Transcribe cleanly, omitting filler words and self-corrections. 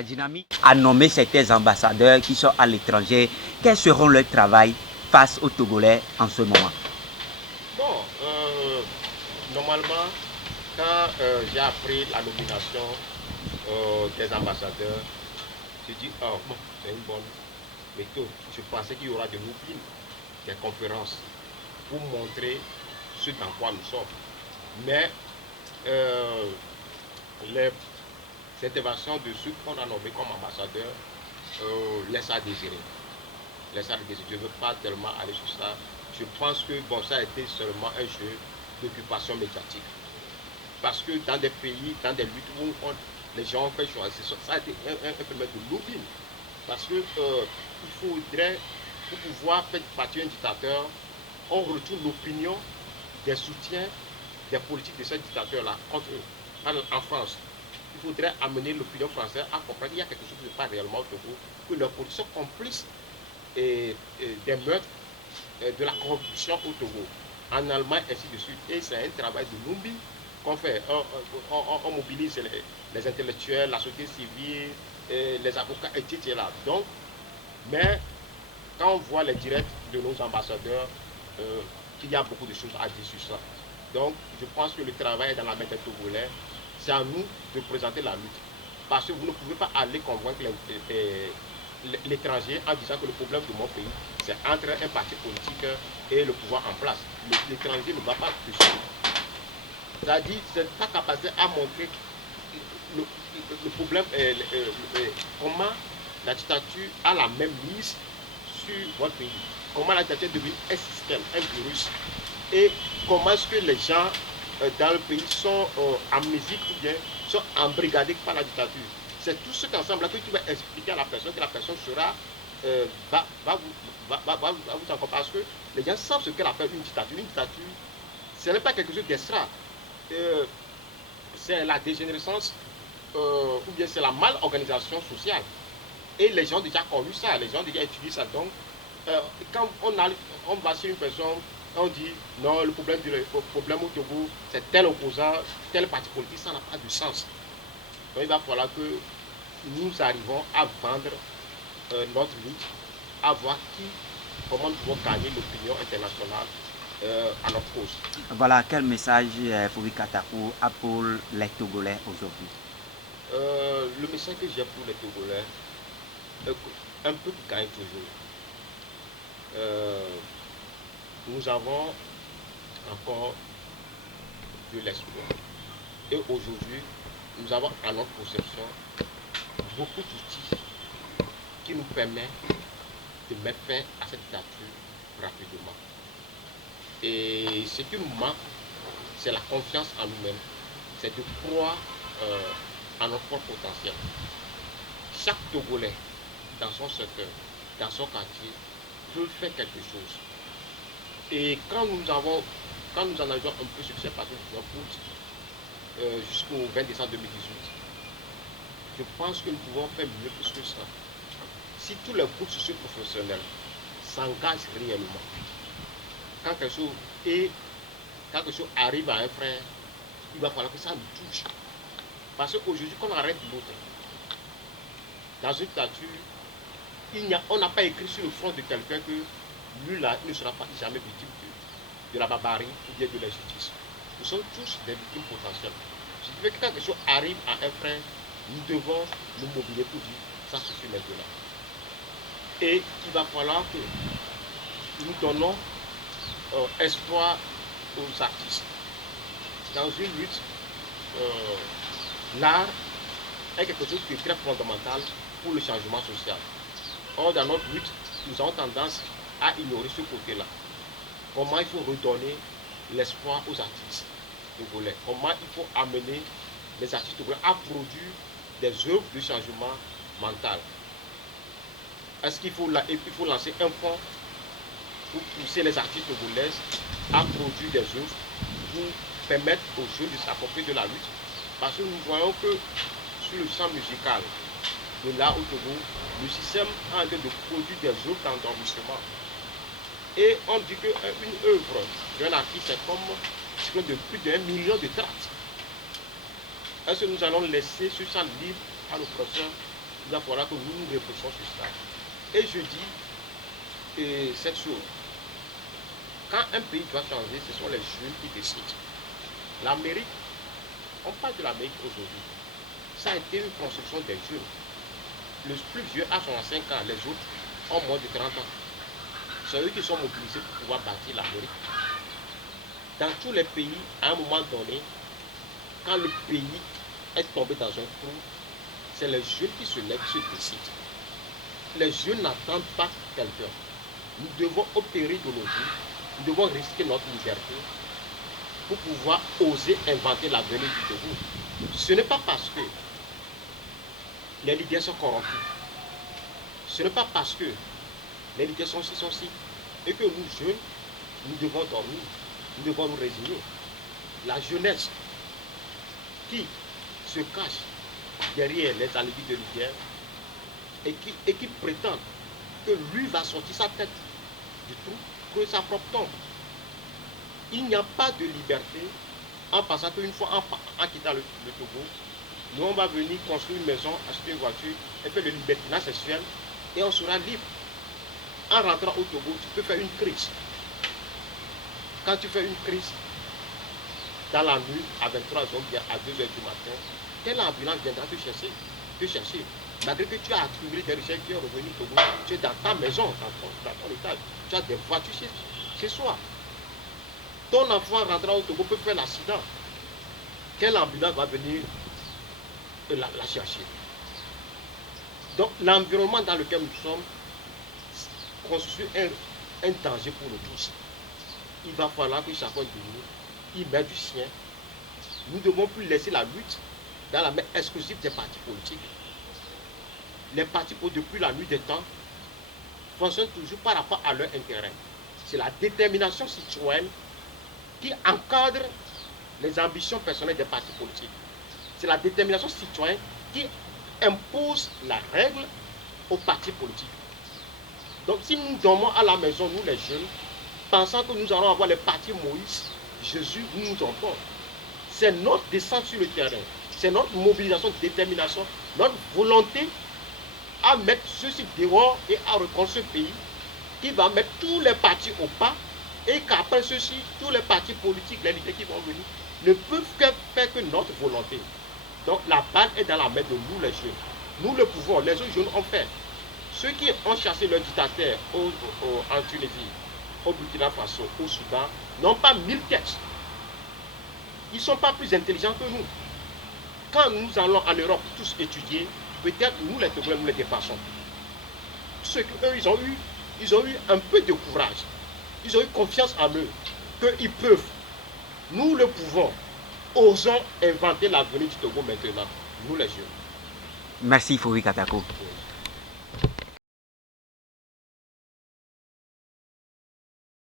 la dynamique à nommer certains ambassadeurs qui sont à l'étranger. Quels seront leurs travaux face aux Togolais en ce moment? Bon, normalement, quand j'ai appris la nomination des ambassadeurs, j'ai dit, oh, bon, c'est une bonne méthode. Je pensais qu'il y aura des mobiles, des conférences pour montrer ce dans quoi nous sommes. Mais les interventions de ceux qu'on a nommés comme ambassadeurs laissent à désirer. Je ne veux pas tellement aller sur ça. Je pense que bon, ça a été seulement un jeu d'occupation médiatique. Parce que dans des pays, dans des luttes où les gens ont fait choisir, ça a été un phénomène de lobbying. Parce que il faudrait, pour pouvoir faire partir un dictateur, on retourne l'opinion des soutiens des politiques de ce dictateur-là contre eux. En France, il faudrait amener l'opinion française à comprendre qu'il y a quelque chose qui n'est pas réellement au Togo, que leurs politiques sont complices et des meurtres, de la corruption au Togo, en Allemagne, ainsi de suite. Et c'est un travail de lobby qu'on fait. On mobilise les intellectuels, la société civile, les avocats, etc. Donc, mais quand on voit les directs de nos ambassadeurs, qu'il y a beaucoup de choses à dire sur ça. Donc, je pense que le travail est dans la main des Togolais. C'est à nous de présenter la lutte. Parce que vous ne pouvez pas aller convaincre l'étranger en disant que le problème de mon pays, c'est entre un parti politique et le pouvoir en place. L'étranger ne va pas dessus. C'est-à-dire, c'est sa capacité à montrer le problème, comment la dictature a la même mise sur votre pays. Comment la dictature est devenue un système, un virus. Et comment est-ce que les gens dans le pays sont amnésiques ou bien sont embrigadés par la dictature. C'est tout cet ensemble-là que tu vas expliquer à la personne, que la personne sera, va vous encore. Parce que les gens savent ce qu'elle appelle une dictature. Une dictature, ce n'est pas quelque chose d'extra. C'est la dégénérescence ou bien c'est la mal-organisation sociale. Et les gens ont déjà connu ça, les gens ont déjà étudié ça. Donc, quand on va chez une personne, on dit non, le problème au Togo, c'est tel opposant, tel parti politique, ça n'a pas de sens. Donc il va falloir que nous arrivons à vendre notre lutte, à voir comment nous pouvons gagner l'opinion internationale à notre cause. Voilà, quel message Foubi Katakou a pour les Togolais aujourd'hui? Le message que j'ai pour les Togolais, un peu gagne toujours. Nous avons encore de l'espoir. Et aujourd'hui, nous avons à notre possession beaucoup d'outils qui nous permettent de mettre fin à cette dictature rapidement. Et ce qui nous manque, c'est la confiance en nous-mêmes, c'est de croire en notre propre potentiel. Chaque Togolais, dans son secteur, dans son quartier, peut faire quelque chose. Et quand nous en avions un peu sur cette partie de août jusqu'au 20 décembre 2018, je pense que nous pouvons faire mieux plus que ça. Si tous les groupes socio-professionnels s'engagent réellement, quand quelque chose arrive à un frère, il va falloir que ça nous touche. Parce qu'aujourd'hui, quand on arrête l'autre, dans une dictature, on n'a pas écrit sur le front de quelqu'un que lui là, il ne sera pas jamais victime de la barbarie ou bien de l'injustice. Nous sommes tous des victimes potentielles. Je dis que quand quelque chose arrive à un frère, nous devons nous mobiliser pour dire ça suffit maintenant. Et il va falloir que nous donnons espoir aux artistes. Dans une lutte, l'art est quelque chose qui est très fondamental pour le changement social. Or, dans notre lutte, nous avons tendance à ignorer ce côté-là. Comment il faut redonner l'espoir aux artistes togolais. Comment il faut amener les artistes togolais à produire des œuvres de changement mental. Est-ce qu'il faut lancer un fonds pour pousser les artistes togolais à produire des œuvres pour permettre aux jeunes de s'approprier de la lutte? Parce que nous voyons que sur le champ musical de l'art au Togo, le système est en train de produire des œuvres d'endormissement. Et on dit qu'une œuvre d'un artiste est comme de plus d'1 million de tracts. Est-ce que nous allons laisser ce champ libre à nos professeurs Il va falloir que nous réfléchissions sur ça. Et je dis cette chose. Quand un pays doit changer, ce sont les jeunes qui décident. L'Amérique, on parle de l'Amérique aujourd'hui. Ça a été une construction des jeunes. Le plus vieux a 65 ans, les autres ont moins de 30 ans. C'est eux qui sont mobilisés pour pouvoir bâtir l'Amérique. Dans tous les pays, à un moment donné, quand le pays est tombé dans un trou, c'est les jeunes qui se lèvent, qui se décident. Les jeunes n'attendent pas quelqu'un. Nous devons opérer de nos vies, nous devons risquer notre liberté pour pouvoir oser inventer l'avenir du Togo. Ce n'est pas parce que les leaders sont corrompus, ce n'est pas parce que les leaders sont ci, et que nous, jeunes, nous devons dormir, nous devons nous résigner. La jeunesse qui se cache derrière les alibis de leaders et qui prétend que lui va sortir sa tête du trou, que sa propre tombe. Il n'y a pas de liberté en pensant qu'une fois en quittant le Togo, nous on va venir construire une maison, acheter une voiture et faire le libertinage sexuel et on sera libre. En rentrant au Togo, tu peux faire une crise. Quand tu fais une crise dans la nuit à 23h bien à 2h du matin, quelle ambulance viendra te chercher? Malgré que tu as accumulé des richesses, tu es revenu au Togo, tu es dans ta maison, dans ton étage, tu as des voitures chez soi. Ton enfant rentrant au Togo peut faire l'accident. Quelle ambulance va venir la chercher? Donc l'environnement dans lequel nous sommes constitue un danger pour nous tous. Il va falloir que chacun de nous y mette du sien. Nous ne devons plus laisser la lutte dans la main exclusive des partis politiques. Les partis politiques, depuis la nuit des temps, fonctionnent toujours par rapport à leur intérêt. C'est la détermination citoyenne qui encadre les ambitions personnelles des partis politiques. C'est la détermination citoyenne qui impose la règle aux partis politiques. Donc si nous dormons à la maison, nous les jeunes, pensant que nous allons avoir les partis Moïse, Jésus, nous nous trompons. C'est notre descente sur le terrain, c'est notre mobilisation, détermination, notre volonté à mettre ceci dehors et à reconstruire ce pays qui va mettre tous les partis au pas et qu'après ceci, tous les partis politiques, les leaders qui vont venir, ne peuvent faire que notre volonté. Donc la balle est dans la main de nous les jeunes. Nous le pouvons, les autres jeunes ont fait. Ceux qui ont chassé leur dictateur en Tunisie, au Burkina Faso, au Soudan, n'ont pas 1000 têtes. Ils ne sont pas plus intelligents que nous. Quand nous allons en Europe tous étudier, peut-être nous les Togolais, nous les dépassons. Ceux qu'eux, ils ont eu un peu de courage. Ils ont eu confiance en eux, qu'ils peuvent. Nous le pouvons. Osons inventer l'avenir du Togo maintenant, nous les jeunes. Merci Fori Katako. Oui.